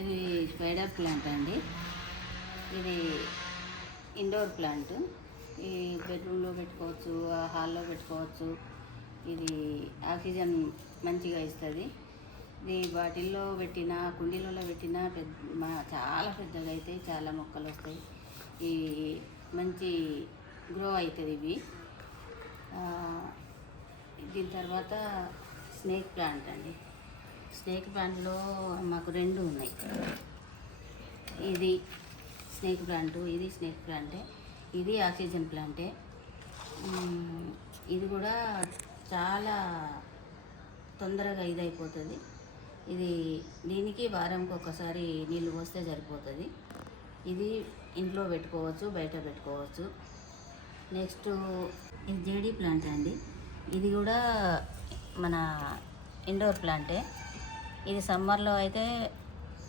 ఇది spider plant అండి. ఇది ఇండోర్ ప్లాంట్. ఈ బెడ్రూమ్లో పెట్టుకోవచ్చు, హాల్లో పెట్టుకోవచ్చు. ఇది ఆక్సిజన్ మంచిగా ఇస్తుంది. ఇది బాటిల్లో పెట్టినా, కుండీలలో పెట్టినా చాలా పెద్దగా అవుతాయి, చాలా మొక్కలు వస్తాయి. ఈ మంచి గ్రో అవుతుంది ఇవి. దీని తర్వాత స్నేక్ ప్లాంట్ అండి. స్నేక్ ప్లాంట్లో మాకు రెండు ఉన్నాయి. ఇది స్నేక్ ప్లాంట్, ఇది స్నేక్ ప్లాంటే. ఇది ఆక్సిజన్ ప్లాంటే. ఇది కూడా చాలా తొందరగా ఇదైపోతుంది. దీనికి వారంకి ఒకసారి నీళ్ళు పోస్తే సరిపోతుంది. ఇది ఇంట్లో పెట్టుకోవచ్చు, బయట పెట్టుకోవచ్చు. నెక్స్ట్ ఇది జేడీ ప్లాంట్ అండి. ఇది కూడా మన ఇండోర్ ప్లాంటే. ఇది సమ్మర్లో అయితే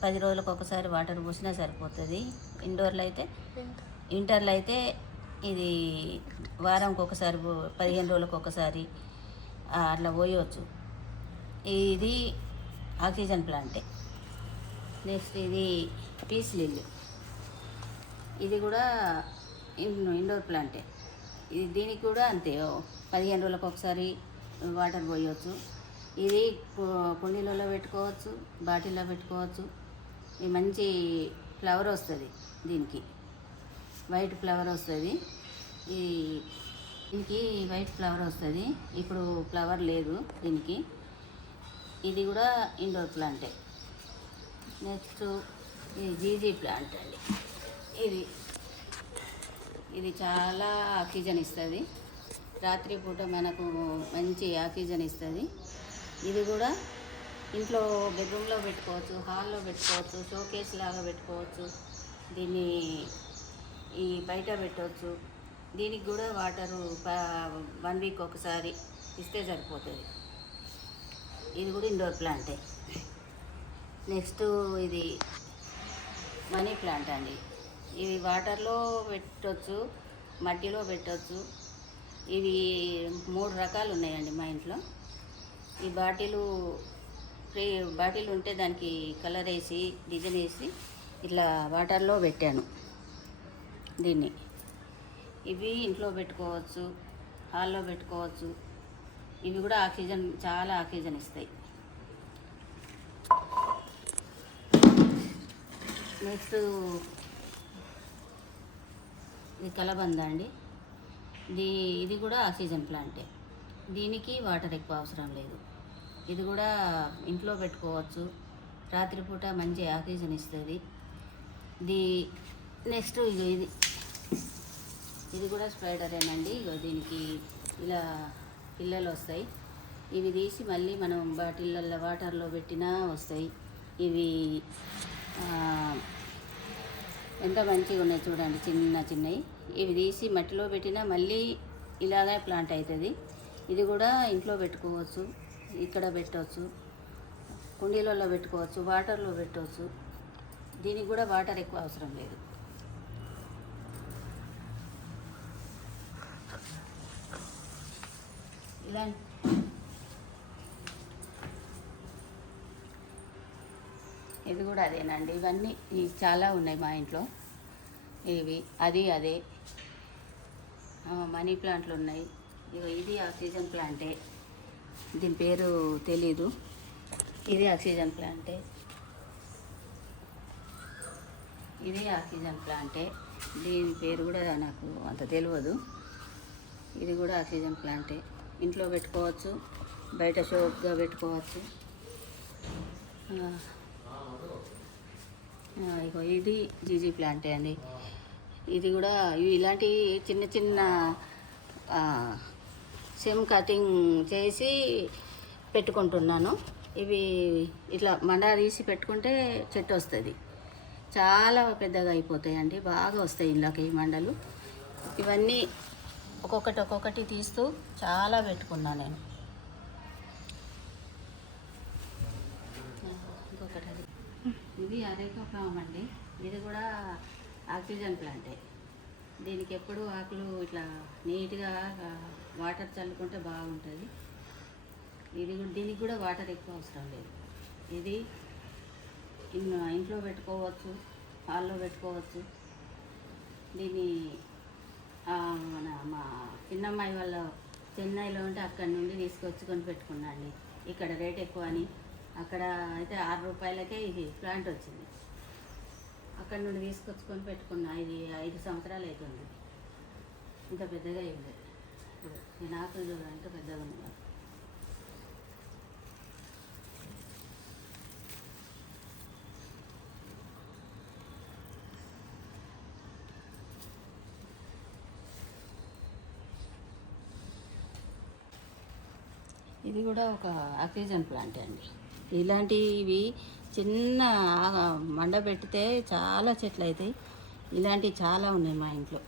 10 రోజులకు ఒకసారి వాటర్ పోసినా సరిపోతుంది. వింటర్లో అయితే ఇది వారంకి ఒకసారి 15 రోజులకు ఒకసారి అట్లా పోయవచ్చు. ఇది ఆక్సిజన్ ప్లాంటే. నెక్స్ట్ ఇది పీస్ లిల్లీ. ఇది కూడా ఇండోర్ ప్లాంటే. దీనికి కూడా అంతే, 15 రోజులకు ఒకసారి వాటర్ పోయవచ్చు. ఇది కుండీలలో పెట్టుకోవచ్చు, బాటిల్లో పెట్టుకోవచ్చు. ఇది మంచి ఫ్లవర్ వస్తుంది. దీనికి వైట్ ఫ్లవర్ వస్తుంది. దీనికి వైట్ ఫ్లవర్ వస్తుంది. ఇప్పుడు ఫ్లవర్ లేదు దీనికి. ఇది కూడా ఇండోర్ ప్లాంటే. నెక్స్ట్ ఇది జీజీ ప్లాంట్ అండి. ఇది చాలా ఆక్సిజన్ ఇస్తుంది. రాత్రిపూట మనకు మంచి ఆక్సిజన్ ఇస్తుంది. ఇది కూడా ఇంట్లో బెడ్రూమ్లో పెట్టుకోవచ్చు, హాల్లో పెట్టుకోవచ్చు, షోకేస్ లాగా పెట్టుకోవచ్చు. దీన్ని బయట పెట్టవచ్చు. దీనికి కూడా వాటరు 1 వీక్ ఒకసారి ఇస్తే సరిపోతుంది. ఇది కూడా ఇండోర్ ప్లాంటే. నెక్స్ట్ ఇది మనీ ప్లాంట్ అండి. ఇవి వాటర్లో పెట్టవచ్చు, మట్టిలో పెట్టవచ్చు. ఇవి 3 రకాలు ఉన్నాయండి మా ఇంట్లో. ఈ బాటిల్ ఉంటే దానికి కలర్ వేసి, డిజైన్ వేసి ఇట్లా వాటర్లో పెట్టాను దీన్ని. ఇవి ఇంట్లో పెట్టుకోవచ్చు, హాల్లో పెట్టుకోవచ్చు. ఇవి కూడా చాలా ఆక్సిజన్ ఇస్తాయి. నెక్స్ట్ ఇది కలబంద అండి. ఇది కూడా ఆక్సిజన్ ప్లాంటే. దీనికి వాటర్ ఎక్కువ అవసరం లేదు. ఇది కూడా ఇంట్లో పెట్టుకోవచ్చు. రాత్రిపూట మంచి ఆక్సిజన్ ఇస్తుంది. నెక్స్ట్ ఇది కూడా స్పైడరేనండి. దీనికి ఇలా పిల్లలు వస్తాయి. ఇవి తీసి మళ్ళీ మనం బాటిళ్ళల్లో వాటర్లో పెట్టినా వస్తాయి. ఇవి ఎంత మంచిగా ఉన్నాయి చూడండి, చిన్నవి. ఇవి తీసి మట్టిలో పెట్టినా మళ్ళీ ఇలాగే ప్లాంట్ అవుతుంది. ఇది కూడా ఇంట్లో పెట్టుకోవచ్చు, ఇక్కడ పెట్టవచ్చు, కుండీలలో పెట్టుకోవచ్చు, వాటర్లో పెట్టవచ్చు. దీనికి కూడా వాటర్ ఎక్కువ అవసరం లేదు. ఇది కూడా అదేనండి. ఇవన్నీ చాలా ఉన్నాయి మా ఇంట్లో. అదే మనీ ప్లాంట్లు ఉన్నాయి. ఇది ఆక్సిజన్ ప్లాంటే. దీని పేరు తెలీదు. ఇది ఆక్సిజన్ ప్లాంటే. ఇది ఆక్సిజన్ ప్లాంటే. దీని పేరు కూడా నాకు అంత తెలియదు. ఇది కూడా ఆక్సిజన్ ప్లాంటే. ఇంట్లో పెట్టుకోవచ్చు, బయట షోగా పెట్టుకోవచ్చు. ఇది జీజీ ప్లాంటే అండి. ఇది కూడా ఇలాంటి చిన్న సెమ్ కటింగ్ చేసి పెట్టుకుంటున్నాను. ఇవి ఇట్లా మండ తీసి పెట్టుకుంటే చెట్టు వస్తుంది. చాలా పెద్దగా అయిపోతాయండి, బాగా వస్తాయి ఇంట్లోకి ఈ మండలు. ఇవన్నీ ఒక్కొక్కటి తీస్తూ చాలా పెట్టుకున్నాను నేను. ఇది అరేకా ఫ్లవర్ అండి. ఇది కూడా ఆక్సిజన్ ప్లాంటే. దీనికి ఎప్పుడు ఆకులు ఇట్లా నీట్గా వాటర్ చల్లుకుంటే బాగుంటుంది. దీనికి కూడా వాటర్ ఎక్కువ అవసరం లేదు. ఇది ఇంట్లో పెట్టుకోవచ్చు, హాల్లో పెట్టుకోవచ్చు. దీన్ని మా చిన్నమ్మాయి వాళ్ళ చెన్నైలో ఉంటే అక్కడి నుండి తీసుకొచ్చుకొని పెట్టుకున్నా అండి. ఇక్కడ రేట్ ఎక్కువ అని, అక్కడ అయితే 6 రూపాయలకే ఇది ప్లాంట్ వచ్చింది. అక్కడ నుండి తీసుకొచ్చుకొని పెట్టుకున్నా. ఇది 5 సంవత్సరాలు అవుతుంది. ఇంత పెద్దగా అయింది. నేను ఆకులు చూడ ఇంత పెద్దగా ఉంది. ఇది కూడా ఒక ఆక్సిజన్ ప్లాంట్ అండి. ఇలాంటివి చిన్న మండ పెడితే చాలా చెట్లు అవుతాయి. ఇలాంటివి చాలా ఉన్నాయి మా ఇంట్లో.